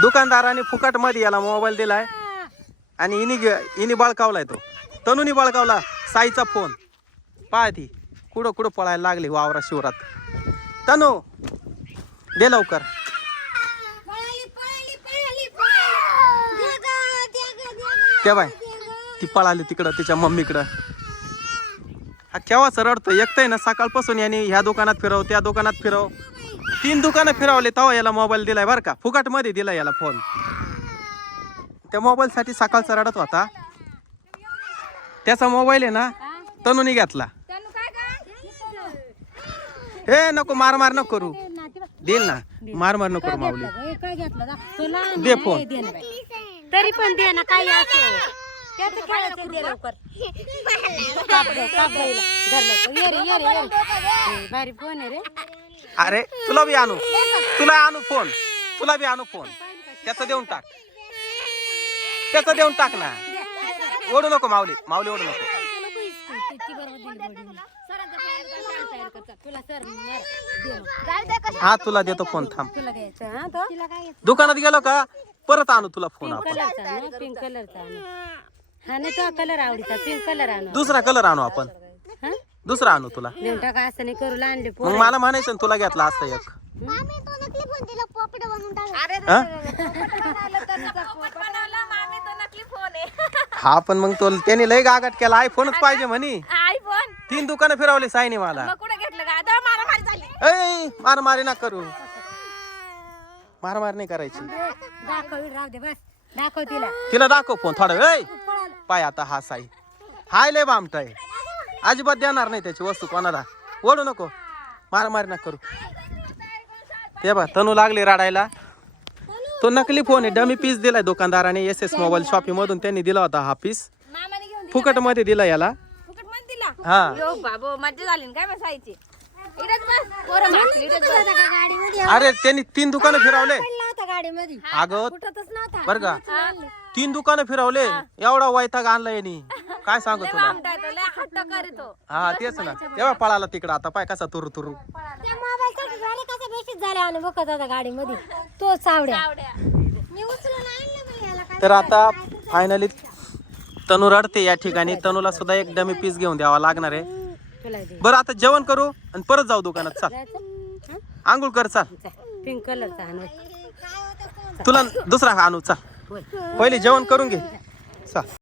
दुकानदाराने फुकटमध्ये याला मोबाईल दिलाय. आणि इनी इनी बळकावलाय तो. तनुनी बळकावला साईचा फोन. पाय ती. कुठं कुठं पळायला लागली वावरा शिवरात. तनु दे लवकर. त्या बाय. ती पळाली तिकडं तिच्या मम्मीकडं. हा केव्हाच रडतो एकटंय ना सकाळपासून याने ह्या दुकानात फिरव त्या दुकानात फिरव. तीन दुकानं फिरवले तेव्हा याला मोबाईल दिलाय बरं का. फुकटमध्ये दिलाय याला फोन त्या मोबाईल साठी सकाळचा रडत होता. त्याचा मोबाईल आहे ना तनुनी घेतला. तनु काय गं? हे नको मार मार नको करू. देईल ना. मार मार नको करू माऊली. काय दे? फोन. तरी पण दे ना काही असो. त्याचं खेळायचं दे लवकर. काप गं, काप गं हिला. धर लवकर. ये रे, ये रे, ये रे. भारी फोन आहे रे. अरे तुला बी आणू. तुला आणू फोन. तुला बी आणू फोन. त्याचं देऊन टाक. त्याचं देऊन टाक ना. ओढू नको माऊली. माऊली ओढू नको. हा तुला देतो फोन. थांब. दुकानात गेलो का? परत आणू तुला फोन आपण. पिंक कलरचा आणू. हा नाही तो कलर आवडीचा. पिंक कलर आणू. दुसरा कलर आणू आपण. दुसरा आणू तुला. असं नाही करू आणले मग मला म्हणायचं ना तुला घेतला असता एक. मामी तो नकली फोन दिला पोपट बनवून टाका हा? हा पण मग तो त्याने लय गागाट केला आयफोनच पाहिजे म्हणी. आयफोन तीन दुकानं फिरवले साईने मला. मग कुठे घेतलं का आता मारामारी झाली. ऐ मार मारी ना करू. मार मार नाही करायची. दाखव राहू दे बस. दाखव तिला. तिला दाखव फोन थोडा वेळ. पाय आता हा साई. हाय लय बामटाय अजिबात देणार नाही त्याची वस्तू कोणाला. ओढू नको. मार मारी ना करू. ते बा तनू लागली राडायला. तो नकली फोन आहे. डमी पीस दिलाय दुकानदाराने एस एस मोबाईल शॉपिंग मधून त्यांनी दिला होता हा पीस मामाने घेऊन दिला फुकटमध्ये दिला याला. फुकटमध्ये दिला? हा. अरे त्यांनी तीन दुकानं फिरवले. अगं कुठतच नव्हता. बर का. तीन दुकानं फिरवले. एवढा वैताग आणला यांनी. काय सांगू तुला? येतो. हा तेच ना. तेव्हा पळाला तिकडं. आता पाय कसा तुरु तुरु. त्या मोबाईल साठी झाले कसे? बेशीच झाले आणि बघत होता गाडीमध्ये. तो सावड्या आवड्या मी उचलून आणलं बाई याला काय तर आता फायनली तनू रडते या ठिकाणी. तनूला सुद्धा एक डमी पीस घेऊन द्यावा लागणार आहे. तुला दे बरं आता जेवण करू आणि परत जाऊ दुकानात. चाल. जायचं? आंघोळ कर चाल. पिंक कलरचा आणू. तुला दुसरा आणू चाल. होय. पहिले जेवण करून घे. चाल.